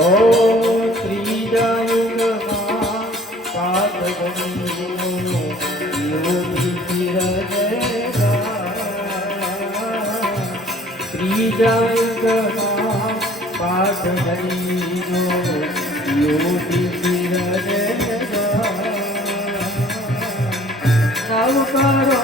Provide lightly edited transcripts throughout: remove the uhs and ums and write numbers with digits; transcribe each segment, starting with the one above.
ઓ ત્રીજા યુગમાં પાપ ગણીનો યોગી ફિરજેગા. ત્રીજા યુગમાં પાપ ગણીનો યોગી ફિરજેગા. નવ કરો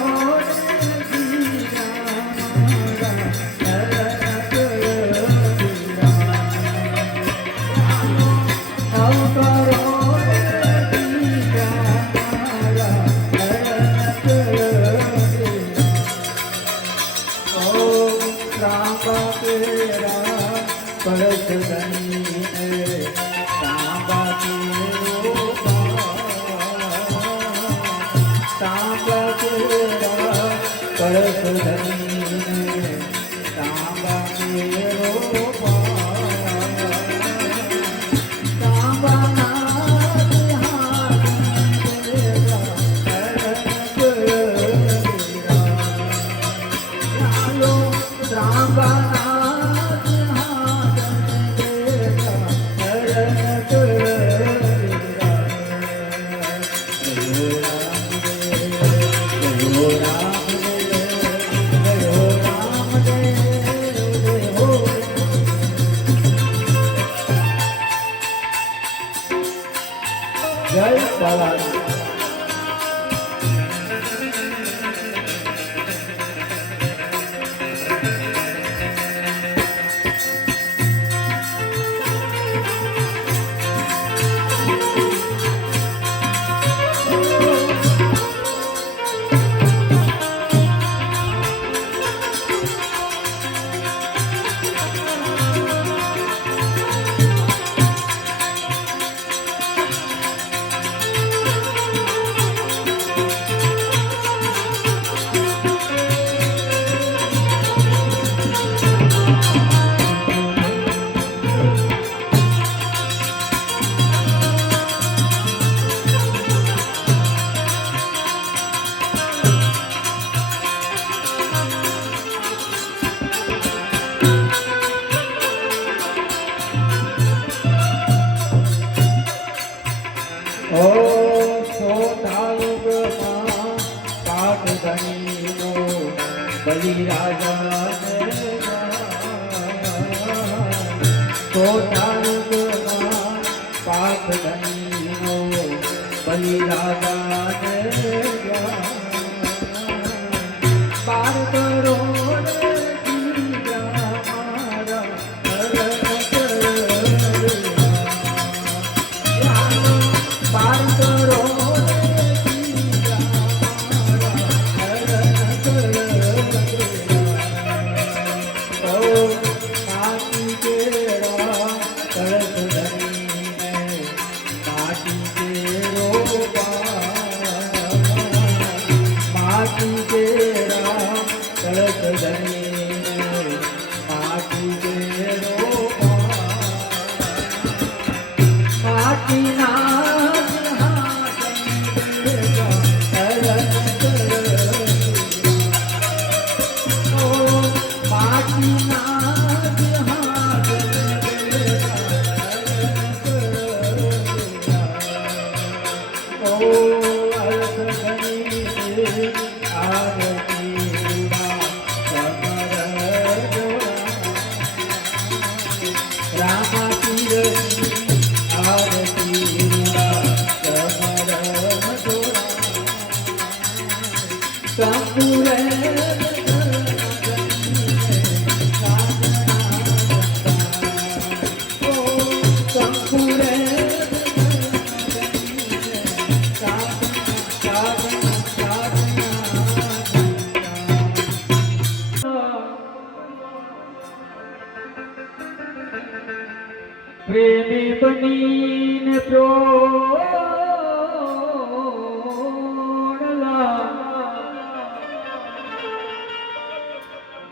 પ્રેમી બનીને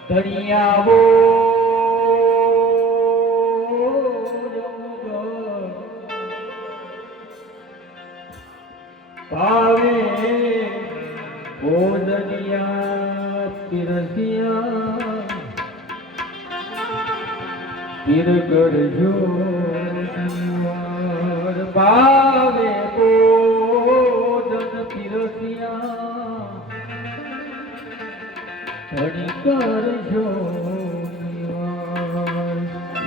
ધણિયાવો ભાવે ભોજનિયા પીરસિયા પીર કરજો શનિવાર ભાવે ભોજન પીરસ્યા ઘડી કરજો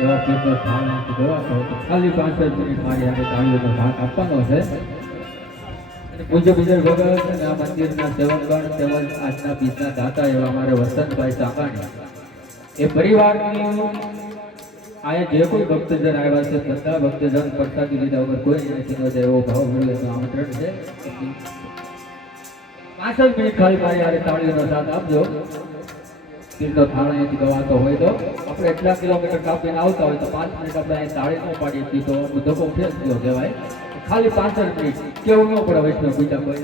એવા પેપર ખાલી 5 મિનિટ મારી આગળ તાળીઓનો ભાગ આપવાનો છે. પૂજ્ય બિદર ભગત અને આ મંદિરના સેવકગણ તેમજ આજના બીજના દાતા એવા અમારે વસંતભાઈ સાંગાણી એ પરિવારની આયા જે કોઈ ભક્તજન આવ્યા છે બધા ભક્તજન પ્રસાદી લીધા વગર કોઈ નથી નહોતા એવો ભાવ મળ્યો એનું આમંત્રણ છે. 5 જ મિનિટ ખાલી મારી યારે તાળીઓનો સાથ આપજો. તીરનો થાળ અહીંયાથી ગવાતો હોય તો આપણે એટલા કિલોમીટર કાપીને આવતા હોય તો 5 મિનિટ આપણે અહીં તાળી ન પાડીએ છીએ તો ધક્કો ફેસ થયો કહેવાય. ખાલી 5 જ મિનિટ કેવું ન પડે વૈષ્ણવ બીજા કોઈ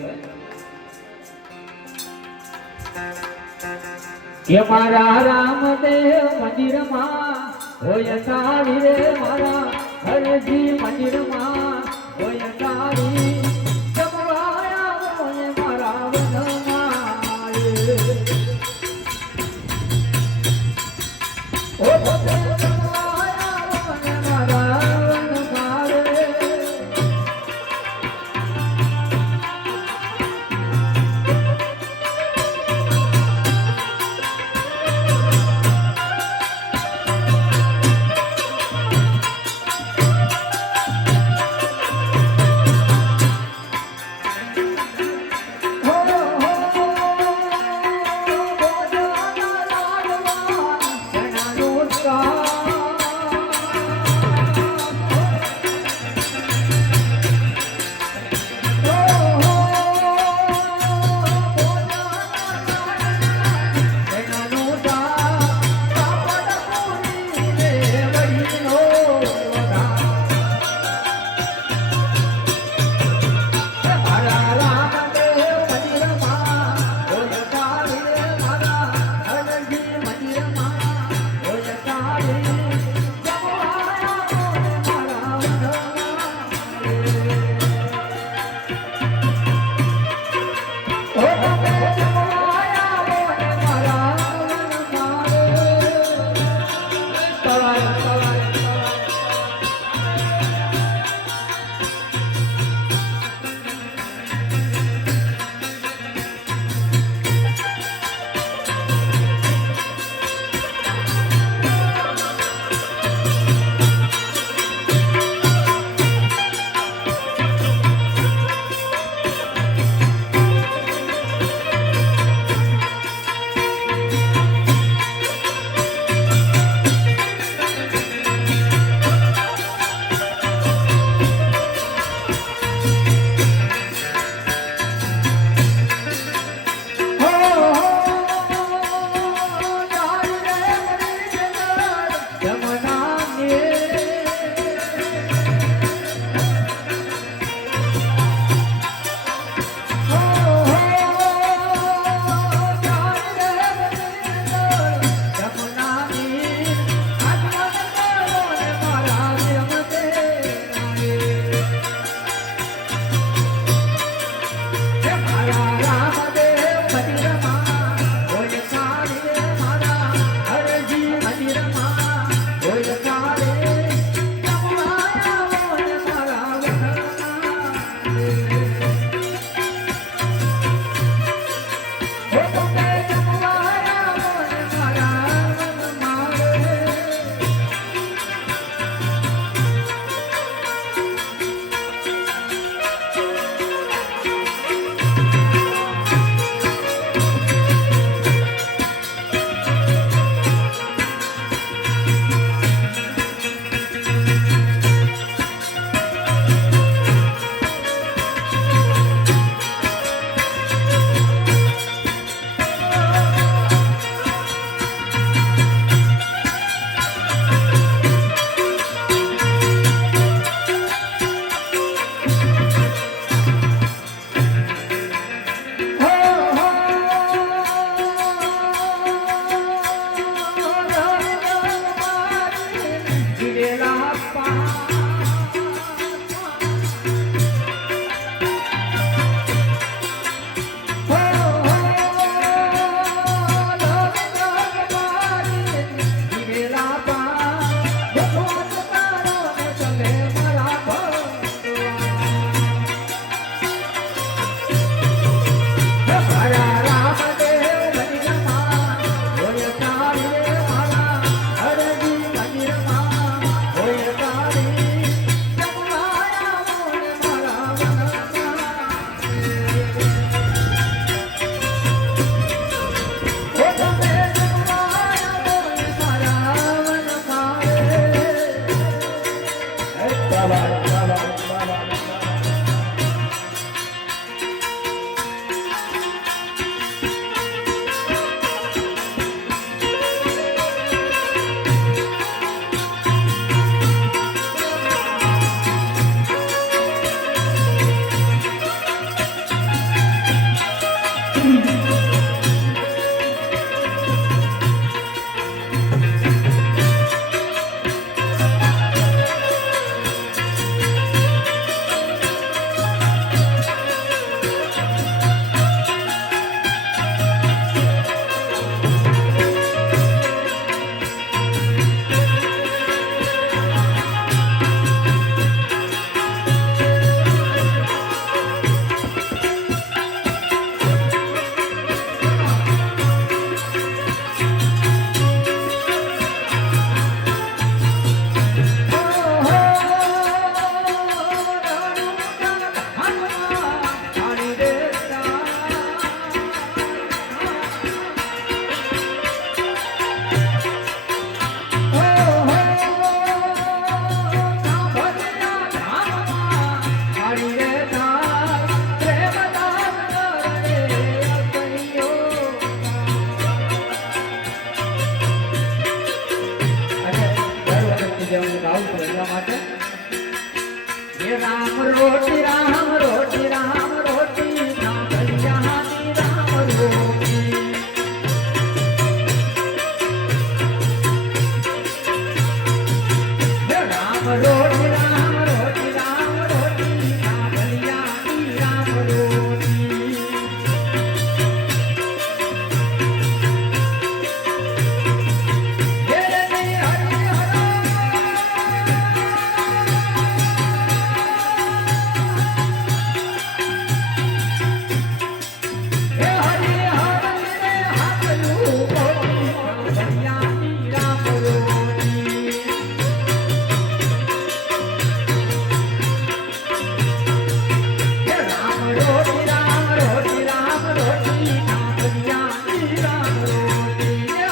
કે મારા રામદેવ મંદિરમાં હોય તારી રે મારા હરજી મંદિરમાં હોય તારી જમવાયા હોય મારા વનમાં ઓ જમવાયા હોય મારા વનમાં ચલે એટલે ગાવું પડે એટલા માટે હે રામ રોટી રામ રોટી રામ રોટી સાંભળ્યાની રામ રોટી હે રામ રોટી રામ રોટી રામ રોટી સાંભળ્યાની રામ રોટી હે રે હરે હે હરે હરે હાથલું રોટી સાંભળ્યાની રામ રોટી હે રામ રોટી રામ રોટી રામ રોટી સાંભળ્યાની રામ રોટી હે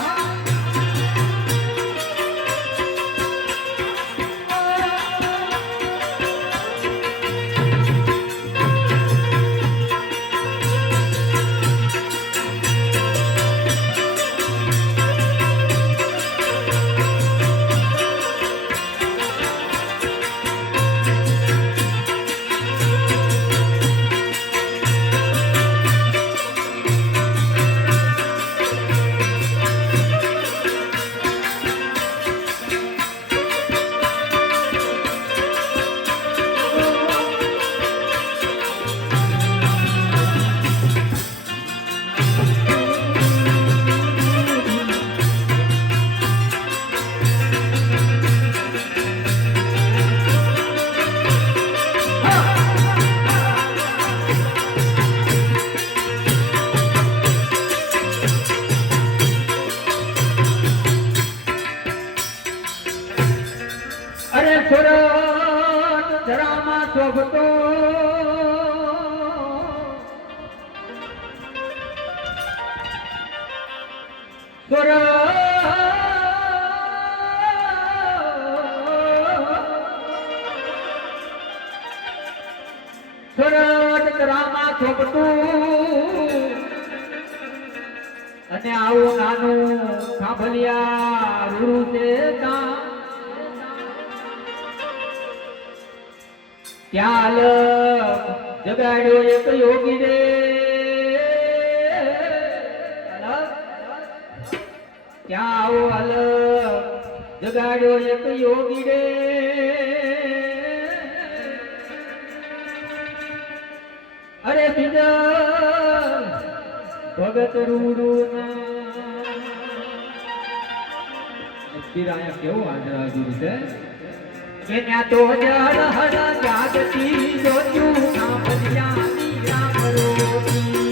અરે સુરત ધરામાં શોભતો સુરત ધરામાં શોભતું અને આવું નાનું ખાભલિયા રૂડું છે ત્યાં જગાડ્યો એક યોગી રે ત્યાં આવો જગાડ્યો એક યોગી રે અરે બીજા ભગત રૂડું અહીંયા કેવું હાજર છે કે ત્યાં તો જળ હર જાગતી જોતું સાંભળ્યાની રામ રોટી